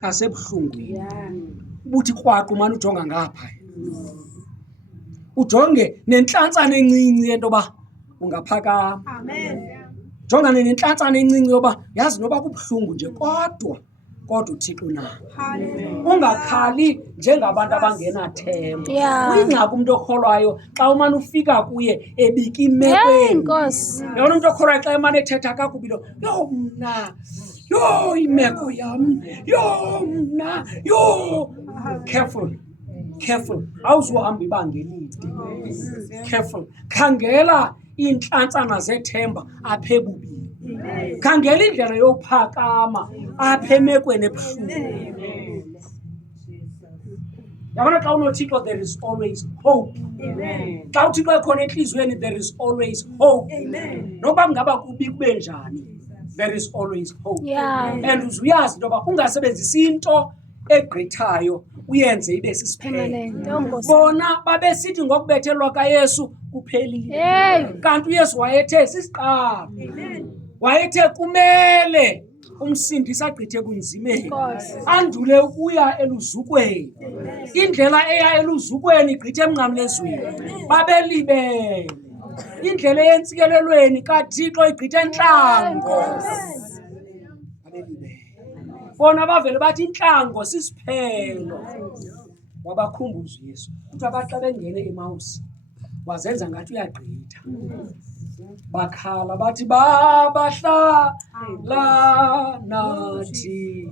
asebuhlungwini ubuthi kwaqa umane ujonga ngapha ujonge nenhlantsana encinci yento ba ungaphakama. Jongane nenhlantsana encinci yoba yazi noba kubuhlungu nje kodwa uThixo nayo. Ungakhali njengabantu abangenathemba. Uyingxaki umuntu okholwayo xa umane ufika kuye ebika imekweni. Yona umuntu okholwayo xa emane ethetha kakubi lo, yo mna, yo imeko yam, yo mna, yo. Careful. Awuzuhamba ibanga elide. Careful. Khangela iintlantsana zethemba apha ebubini. Khangela indlela yophakama apha emekweni ebuhlungu. Yabona xa unoThixo there is always hope. Xa uThixo ekhona enhliziyweni there is always hope. Noba ngaba kubi kube njani there is always hope. And uzuyazi into yoba ungasebenzisi into egqithayo uyenze ibe sisiphelo. Bona babesithi ngokubethelwa kaYesu kuphelile. Kanti uYesu wayethe sisiqalo. Wayethe kumele umsindisi agqithe kunzimeni andule ukuya eluzukweni. Indlela eya eluzukweni igqithe emnqamlezweni. Babelibele. Indlela eyentsikelelweni kaThixo igqithe entlango. Babelibele. Bona bavele bathi intlango sisiphelo. Wabakhumbuza uYesu. Kuthiwa baxa bengene eMawusi wazenza ngathi uyagqitha. Bakhala bathi babahlala nathi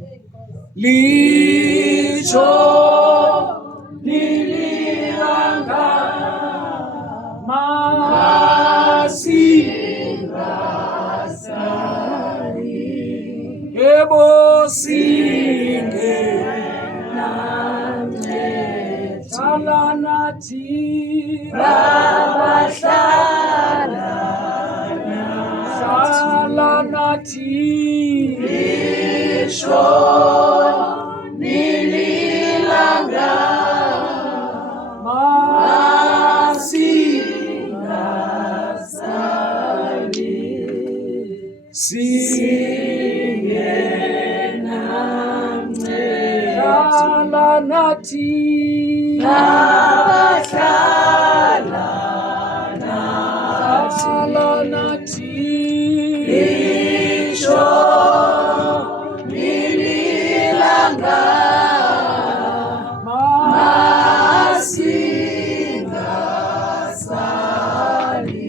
litsho lilanga masingasali yebo singe hlala nathi babahlala nathi lisho nililanga masingasali singenamncedi hlala nathi babahlala nathi lisho nililanga masingasali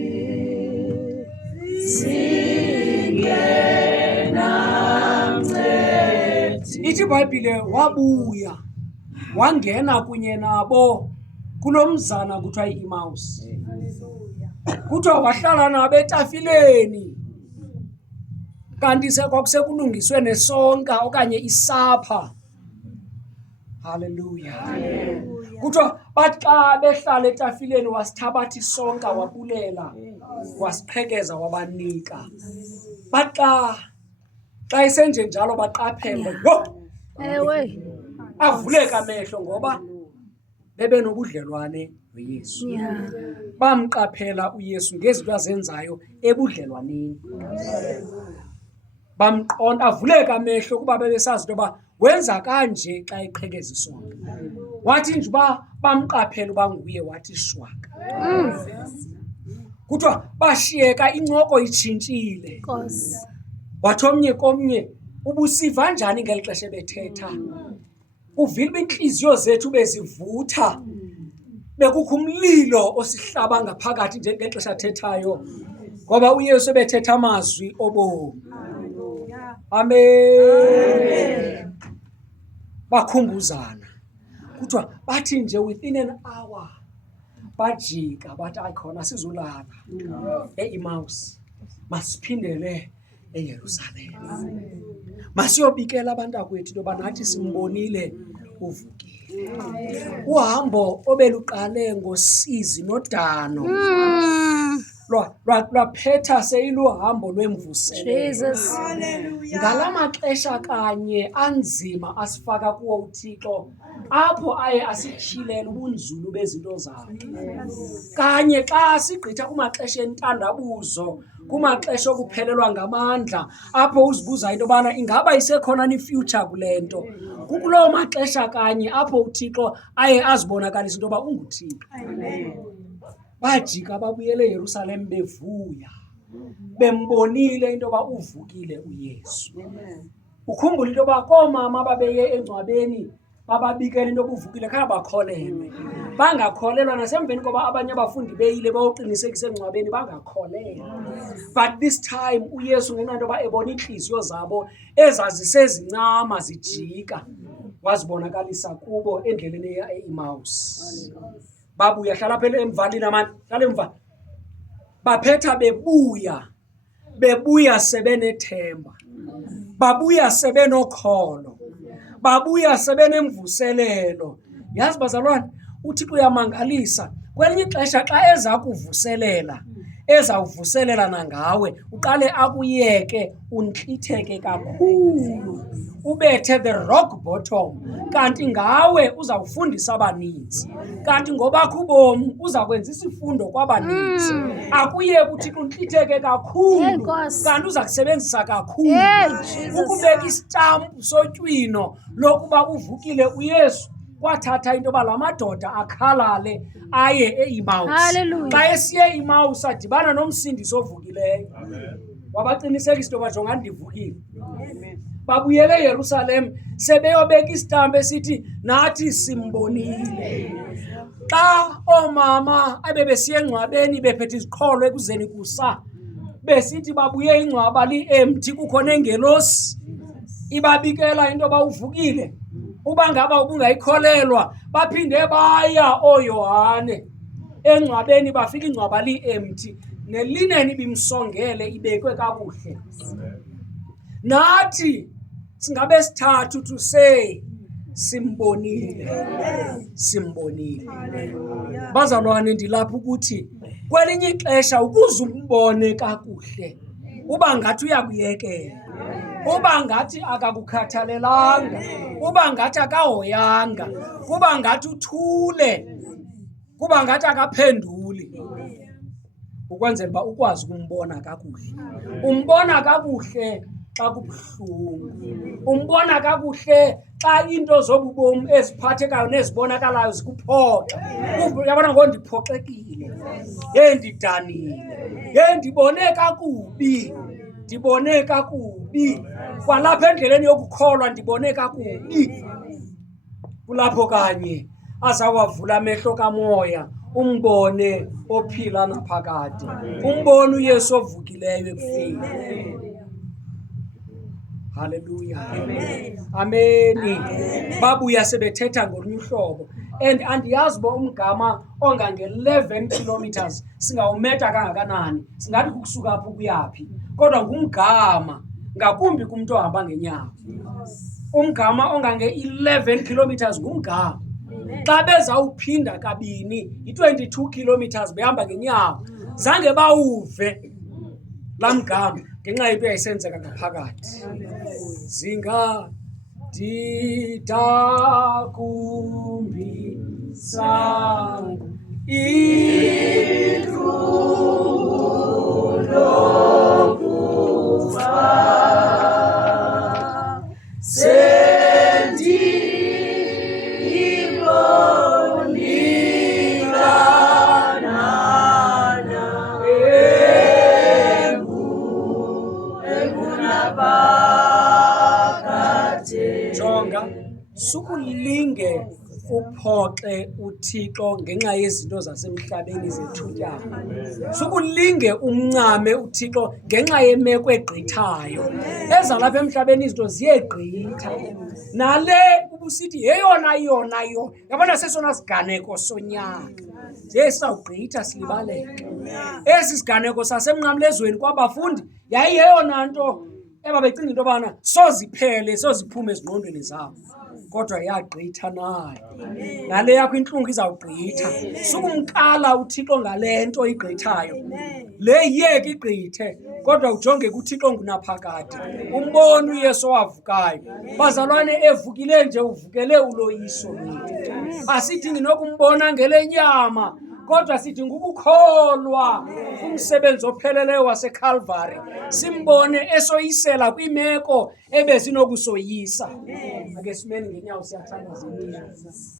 singenamncedi. Ithi iBhayibhile wabuya wangena kunye nabo kulo mzana kuthiwa yi-Emawusi. Kuthiwa wahlala nabo etafileni kanti kwakusekulungiswe nesonka okanye isapha. Haleluya. Kuthiwa bathi xa behlala etafileni wasithabatha isonka wabulela wasiqhekeza wabanika. Bathi xa isenje njalo baqaphele avuleka amehlo ngoba bebe nobudlelwane noYesu. Bamqaphela uYesu ngezinto azenzayo ebudlelwaneni. Bamqonda avuleka amehlo kuba bebesazi into yoba wenza kanje xa eqhekeza isonka. Wathi nje uba bamqaphela uba nguye wathi shwaka. Kuthiwa bashiyeka incoko itshintshile. Wathi omnye komnye ubusiva njani ngeli xesha bethetha? Uvile uba iintliziyo zethu bezivutha bekukho umlilo osihlaba ngaphakathi nje ngexesha athethayo ngoba uYesu ebethetha amazwi obomi. Amen. Bakhumbuzana. Kuthiwa bathi nje within an hour bajika bathi ayikhona sizulala e-Emawusi masiphindele eYerusalema. Masiyobikela abantakwethu into yoba nathi simbonile uvukile. Uhambo obeluqale ngosizi nodano lwaphetha seyiluhambo lwemvuselelo. Jesus. Ngala maxesha kanye anzima asifaka kuwo uThixo, apho aye asityhilele ubunzulu bezinto zakhe. Kanye xa sigqitha kumaxesha entandabuzo, kumaxesha okuphelelwa ngamandla, apho uzibuza into yobana ingaba isekhona ni-future kule nto. Kukuloo maxesha kanye apho uThixo aye azibonakalisa into yoba unguThixo. Bajika babuyele eYerusalem bevuya, bembonile into yoba uvukile uYesu. Ukhumbula into yoba koomama babeye engcwabeni bababikela into yoba uvukile, khange bakholelwe. Bangakholelwa nasemveni koba abanye abafundi beyile bayoqinisekisa engcwabeni, bangakholelwa. But this time uYesu ngenxa into yoba ebona iintliziyo zabo ezazisezincama zijika, wazibonakalisa kubo endleleni eya e-Emmaus. Babuya hlala phela emvalini amandla, hlala emva. Baphetha bebuya sebenethemba, babuya sebenokholo, babuya sebenemvuselelo. Yazi bazalwane, uThixo uyamangalisa. Kwelinye ixesha xa eza kuvuselela, ezawuvuselela nangawe, uqale akuyeke untlitheke kakhulu, ubethe the rock bottom, kanti ngawe uzawufundisa abaninzi, kanti ngobakho ubomi uzakwenza isifundo kwabaninzi. Akuyeke uThixo untlitheke kakhulu, kanti uza kusebenzisa kakhulu ukubeka isitampu sotywino lokuba uvukile uYesu. Kwathatha into yoba la madoda akhalale aye e-Emmaus. Xa esiye e-Emmaus adibana nomsindisi ovukileyo, wabaqinisekisa into yoba jongani ndivukile. Babuyele eYerusalem sebeyobeka isitampu esithi nathi simbonile. Xa oomama ebebesiya engcwabeni bephethe iziqholo ekuzeni kusa, besithi babuye ingcwaba li-empty, kukho nengelosi ibabikela into yoba uvukile, uba ngaba ubungayikholelwa, baphinde baya ooYohane engcwabeni, bafika ingcwaba li-empty, nelineni bimsongele ibekwe kakuhle. Nathi singabe sithathu to say simbonile, simbonile. Bazalwane, ndilapha ukuthi kwelinye ixesha ukuze umbone kakuhle, uba ngathi uyakuyekela, uba ngathi akakukhathalelanga, uba ngathi akahoyanga, kuba ngathi uthule, kuba ngathi akaphenduli, ukwenzela uba ukwazi ukumbona kakuhle. Umbona kakuhle xa kubuhlungu, umbona kakuhle xa into zobubomi eziphathekayo nezibonakalayo zikuphoxa. Uyabona ngo ndiphoxekile, ndidanile, ndibone kakubi, ndibone kakubi, kwalapha endleleni yokukholwa ndibone kakubi. Kulapho kanye azawavula amehlo kamoya, umbone ophila naphakade, umbone uYesu ovukileyo ekufeni. Haleluya. Ameni. Babuya sebethetha ngolunye uhlobo, and andiyazi uba umgama ongange-11 kilometers singawumeta kangakanani, singathi kukusuka apho kuyaphi, kodwa ngumgama ngakumbi kumntu ohamba ngenyawo. Umgama ongange-11 kilometers ngumgama. Xa bezawuphinda kabini i-22 kilometers behamba ngenyawo, zange bawuve laa mgama ngenxa yento yayisenzeka ngaphakathi. Zingadida kumbi sana sukulinge uphoxe uThixo ngenxa yezinto zasemhlabeni zethutyana. Sukulinge umncame uThixo ngenxa yemeko egqithayo. Ezalapha emhlabeni izinto ziyegqitha. Nale ubusithi yeyona yabona sesona siganeko sonyaka. Sizawugqitha silibaleke. Esi siganeko sasemnqamlezweni kwabafundi yayiyeyona nto ebabecinga into yobana soziphele, soziphume ezingqondweni zabo. kodwa iyagqitha nayo. Ngale yakho intlungu izawugqitha. Sukumkala uThixo ngale nto igqithayo. Le yiyeke igqithe, kodwa ujonge kuThixo ngunaphakade. Umbone uYesu owavukayo. Bazalwane, evukile nje uvukele uloyiso lwethu. Asidingi nokumbona ngelenyama, kodwa sidinga ukukholwa kumsebenzi opheleleyo waseCalvary. Simbone esoyisela kwiimeko ebezinokusoyisa. Ake simeni ngenyawo siyathandaza.